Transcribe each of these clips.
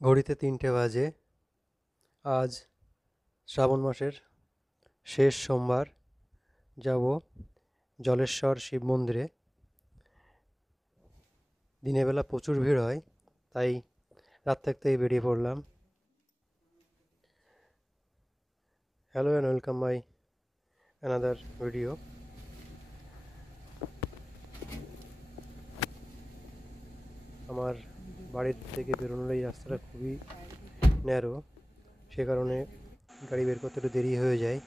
ঘড়িতে ৩টে বাজে। আজ শ্রাবণ মাসের শেষ সোমবার। যাব জলেশ্বর শিব মন্দিরে। দিনের বেলা প্রচুর ভিড় হয়, তাই রাত থাকতেই বেরিয়ে পড়লাম। Hello and welcome my another video. আমার বাড়ির থেকে বেরোনোর এই রাস্তাটা খুবই ন্যারো, সে কারণে গাড়ি বের করতে একটু দেরি হয়ে যায়।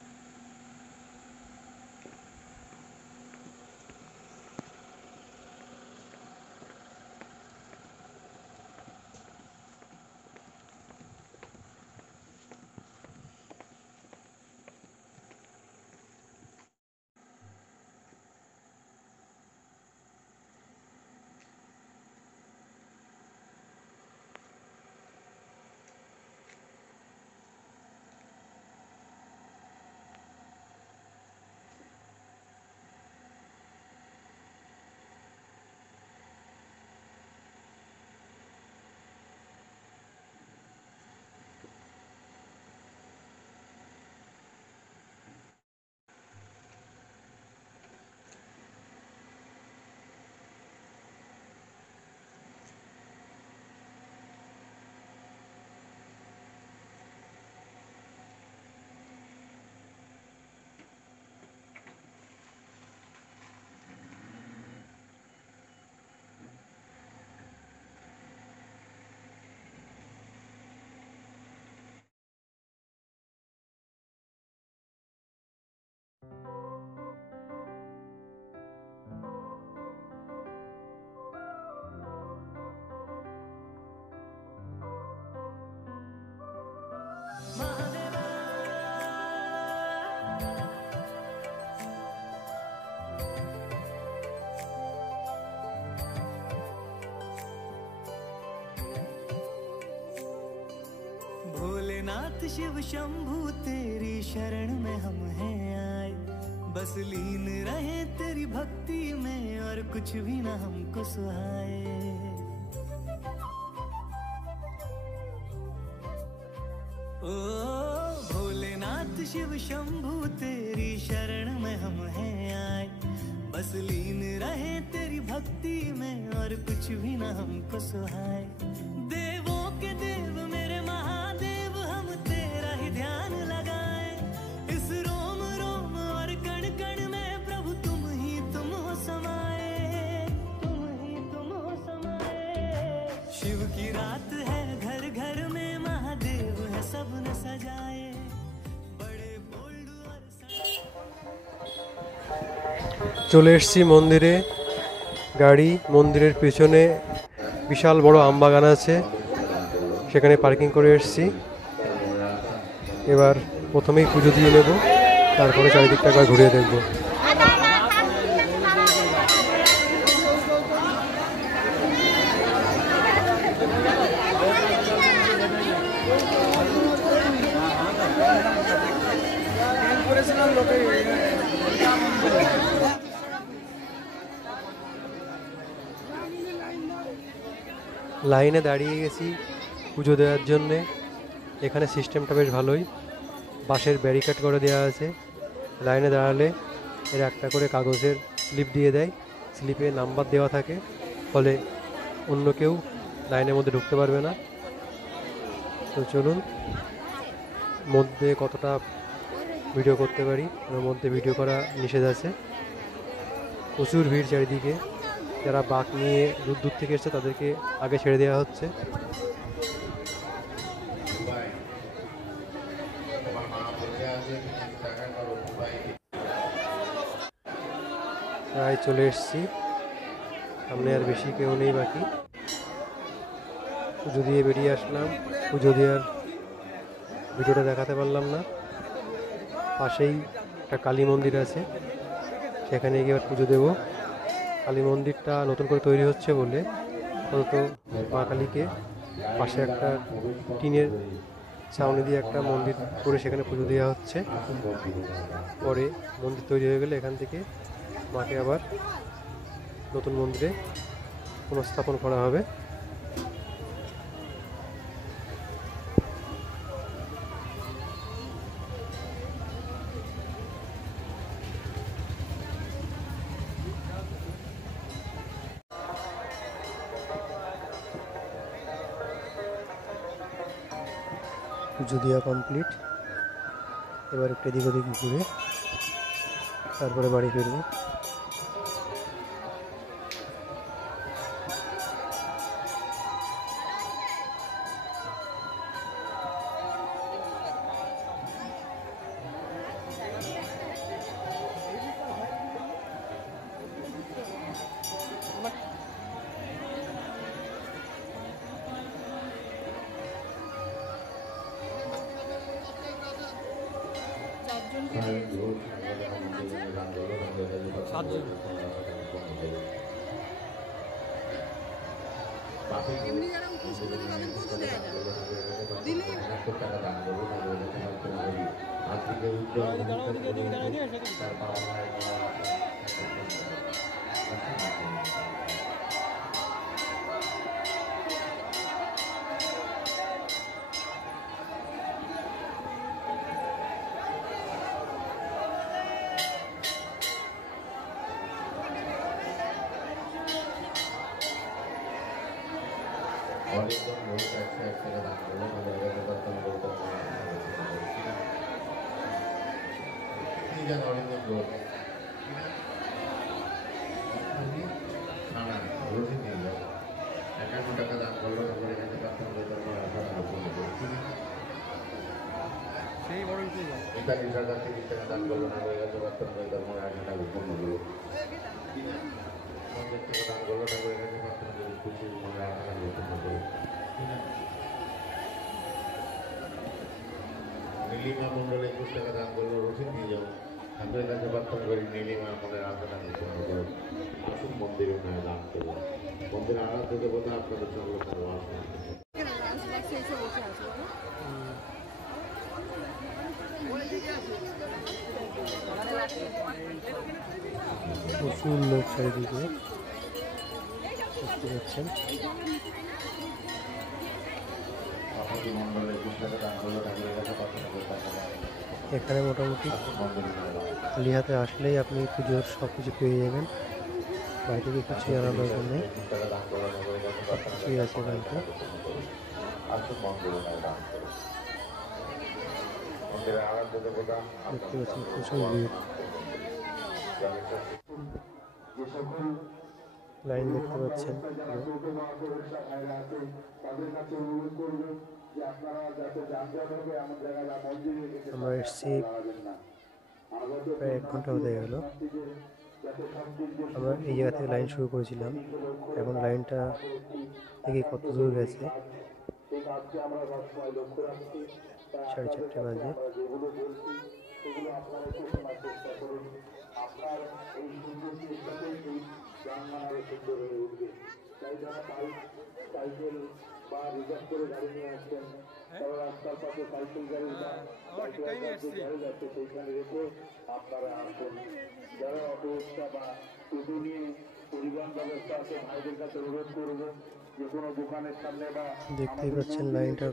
भोलेनाथ शिव शंभू तेरी शरण में हम हैं आए, बस लीन रहे तेरी भक्ति में और कुछ भी न हमको सुहाए। ओ भोलेनाथ शिव शंभू तेरी शरण में हम हैं आए, बस लीन रहे तेरी भक्ति में और कुछ भी न हमको सुहाए। देवों के देव मेरे महादेव, हम तेरा ही ध्यान लगाए। इस रोम रोम और कण कण में प्रभु तुम हो समाए, तुम हो समाए। शिव की रात है घर घर में, महादेव है सबने सजाए। बड़े बोल्ड और চলে এসেছি মন্দিরে। গাড়ি মন্দিরের পেছনে বিশাল বড় আমবাগান আছে, সেখানে পার্কিং করে এসেছি। এবার প্রথমেই পুজো দিয়ে নেব, তারপরে চারিদিকটা একবার ঘুরিয়ে দেখব। লাইনে দাঁড়িয়ে গেছি পুজো দেওয়ার জন্যে। এখানে সিস্টেমটা বেশ ভালোই, বাঁশের ব্যারিকেড করে দেওয়া আছে। লাইনে দাঁড়ালে এর একটা করে কাগজের স্লিপ দিয়ে দেয়, স্লিপে নাম্বার দেওয়া থাকে, ফলে অন্য কেউ লাইনের মধ্যে ঢুকতে পারবে না। তো চলুন, মধ্যে কতটা ভিডিও করতে পারি, ওর মধ্যে ভিডিও করা নিষেধ আছে। প্রচুর ভিড় চারিদিকে, যারা বাঁক নিয়ে দূর দূর থেকে এসছে তাদেরকে আগে ছেড়ে দেওয়া হচ্ছে। প্রায় চলে এসছি, সামনে আর বেশি কেউ নেই বাকি। পুজো দিয়ে বেরিয়ে আসলাম। পুজো দেওয়ার ভিডিওটা দেখাতে পারলাম না। পাশেই একটা কালী মন্দির আছে, সেখানে গিয়ে এবার পুজো দেবো। কালী মন্দিরটা নতুন করে তৈরি হচ্ছে বলে অন্তত মা কালীকে পাশে একটা টিনের ছাউনি দিয়ে একটা মন্দির করে সেখানে পুজো দেওয়া হচ্ছে। পরে মন্দির তৈরি হয়ে গেলে এখান থেকে মাকে আবার নতুন মন্দিরে পুনঃস্থাপন করা হবে। পুজো দেওয়া কমপ্লিট। এবার একটু এদিক ওদিক ঘুরে তারপরে বাড়ি ফিরবো। এমনি যারা উপোস করে তাদেরকেও তো দেয়া যাবে দিলেই নীলিমা মন্ডলে 21 টাকা দান করলো, রসিদ নিয়ে যাও। ঠাকুরের কাছে প্রার্থনা করি নীলিমা মন্ডলের আশাটা নিশ্চিন্ন করো। আসুন মন্দিরে উন্নয়ন দান করুন। মন্দিরের আরাধ্য দেবতা আপনাদের সকল ভালোবাসা। প্রচুর লোক চারিদিকে দেখতে পাচ্ছেন। এখানে মোটামুটি লিহাতে আসলেই আপনি পুজোর সব কিছু পেয়ে যাবেন। বাড়ি থেকে কিছুই আনার দরকার নেই, কিছুই আছে এখানটা। দেখতে পাচ্ছেন প্রচুর ভিড়, লাইন দেখতে পাচ্ছেন। আমরা এসছি প্রায় 1 ঘন্টা হতে গেল। আমরা এই জায়গা থেকে লাইন শুরু করেছিলাম, এখন লাইনটা থেকে কত দূর গেছে 4:30 বাজে। দেখতেই পাচ্ছেন লাইনটা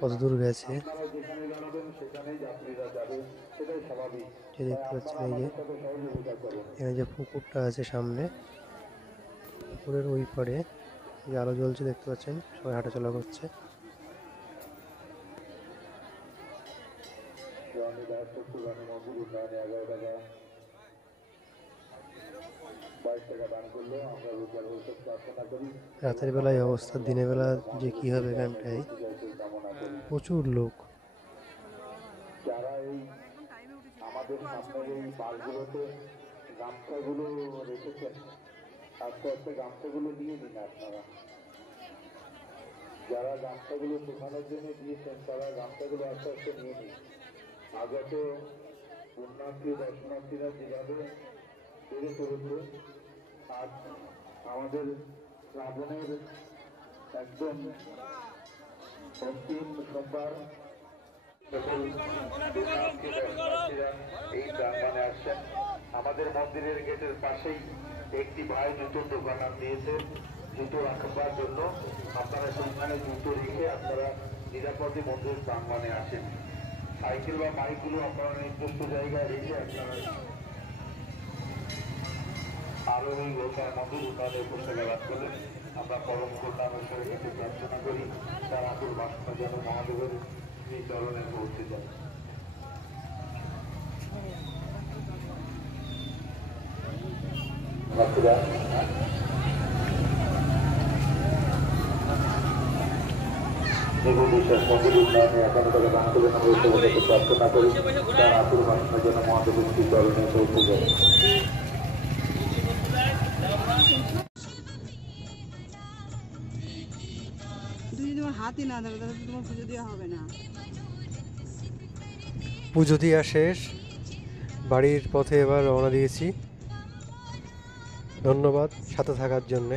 কত দূর গেছে। দেখতে পাচ্ছেন এই যে এখানে যে পুকুরটা আছে সামনে, পুকুরের ওই পারে যে আলো জ্বলছে দেখতে পাচ্ছেন, সবাই হাঁটাচলা করছে। রাতের বেলায় অবস্থা, দিনের বেলা যে কি হবে এখানটায় প্রচুর লোক। যারা এই আমাদের সামনের এই পার্কগুলোতে গামছাগুলো রেখেছেন, আস্তে আস্তে গামছাগুলো নিয়ে নিন আপনারা। যারা গামছাগুলো শুকানোর জন্য দিয়েছেন তারা গামছাগুলো আস্তে আস্তে নিয়ে নিন। আগত পুণ্যার্থী দর্শনার্থীরা যেভাবে বেড়ে চলেছে, আর আমাদের শ্রাবণের একদম অন্তিম সোমবার এই প্রাঙ্গণে আসছেন। আমাদের মন্দিরের গেটের পাশেই একটি ভাই জুতোর দোকান দিয়েছে, জুতো রাখবার জন্য। আপনারা সেইখানে জুতো রেখে আপনারা নিরাপদে মন্দির প্রাঙ্গণে আসেন। সাইকেল বা বাইকগুলো আপনারা নির্দিষ্ট জায়গায় রেখে আপনারা আরো এই লোকার মন্দির উন্নয়নের পুস্তকে লাভ করলেন। আমরা পরম করুণার কাছে প্রার্থনা করি তার আতুর বাসনা যেন মহাদেবের শ্রী চরণে পৌঁছে যায়। বাচ্চারা নিগু বিশ্বাস মন্দিরের নামে 51 টাকা দান করে আমরা উপলব্ধ প্রার্থনা করি তার আতুর বাসনের জন্য মহাদেবের শ্রী চরণে পৌঁছে যায়। তুমি যদি তোমার হাতই না ধরো তাহলে তো তোমার পুজো দেওয়া হবে না। পুজো দেওয়া শেষ, বাড়ির পথে এবার রওনা দিয়েছি। ধন্যবাদ সাথে থাকার জন্যে।